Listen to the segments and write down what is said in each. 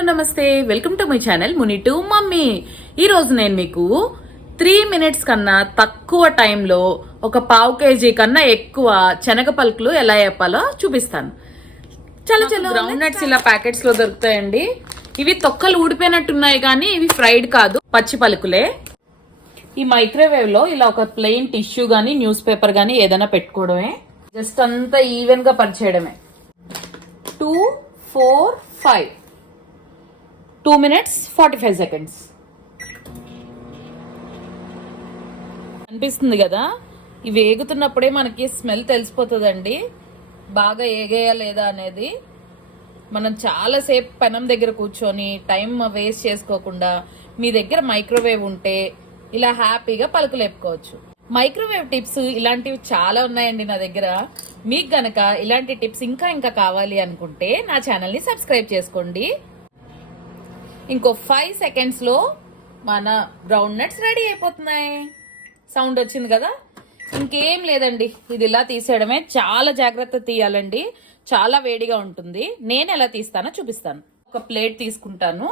Hello నమస్తే, welcome to my channel Muni to mummy. ఈరోజు నేను మీకు 3 minutes కన్నా తక్కువ టైంలో ఒక పావు కేజీ కన్నా ఎక్కువ శనగ పలుకులు ఎలా చెప్పాలో చూపిస్తాను. చాలా గ్రౌండ్ నట్స్ ఇలా ప్యాకెట్స్ లో దొరుకుతాయండి. ఇవి తొక్కలు ఊడిపోయినట్టున్నాయి కానీ ఇవి ఫ్రైడ్ కాదు, పచ్చి పలుకులే. ఈ మైక్రోవేవ్ లో ఇలా ఒక ప్లెయిన్ టిష్యూ గానీ న్యూస్ పేపర్ గానీ ఏదైనా పెట్టుకోవడమే. జస్ట్ అంతా ఈవెన్ గా పరిచేయడమే. 2, 4, 5 2 minutes 45 seconds. అనిపిస్తుంది కదా, ఇవి వేగుతున్నప్పుడే మనకి స్మెల్ తెలిసిపోతుందండి బాగా ఏగేయా లేదా అనేది. మనం చాలాసేపు పెనం దగ్గర కూర్చొని టైం వేస్ట్ చేసుకోకుండా మీ దగ్గర మైక్రోవేవ్ ఉంటే ఇలా హ్యాపీగా పలుకులు లేపుకోవచ్చు. మైక్రోవేవ్ టిప్స్ ఇలాంటివి చాలా ఉన్నాయండి నా దగ్గర. మీకు గనక ఇలాంటి టిప్స్ ఇంకా కావాలి అనుకుంటే నా ఛానల్ని సబ్స్క్రైబ్ చేసుకోండి. ఇంకో 5 seconds లో మన గ్రౌండ్ నట్స్ రెడీ అయిపోతున్నాయి. సౌండ్ వచ్చింది కదా, ఇంకేం లేదండి, ఇది ఇలా తీసేయడమే. చాలా జాగ్రత్త తీయాలండి, చాలా వేడిగా ఉంటుంది. నేను ఎలా తీస్తానో చూపిస్తాను. ఒక ప్లేట్ తీసుకుంటాను,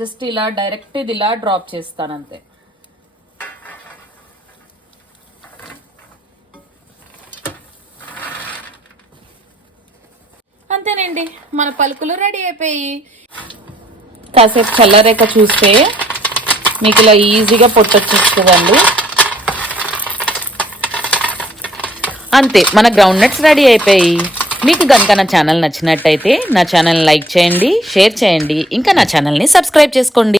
జస్ట్ ఇలా డైరెక్ట్ ఇది ఇలా డ్రాప్ చేస్తాను అంతే. అంతేనండి, మన పలుకులు రెడీ అయిపోయి. కాసేపు చల్లరేక చూస్తే మీకు ఇలా ఈజీగా పొట్టొచ్చేస్తుందండి. అంతే, మన గ్రౌండ్ నట్స్ రెడీ అయిపోయి. మీకు కనుక నా ఛానల్ నచ్చినట్టయితే నా ఛానల్ లైక్ చేయండి, షేర్ చేయండి, ఇంకా నా ఛానల్ని సబ్స్క్రైబ్ చేసుకోండి.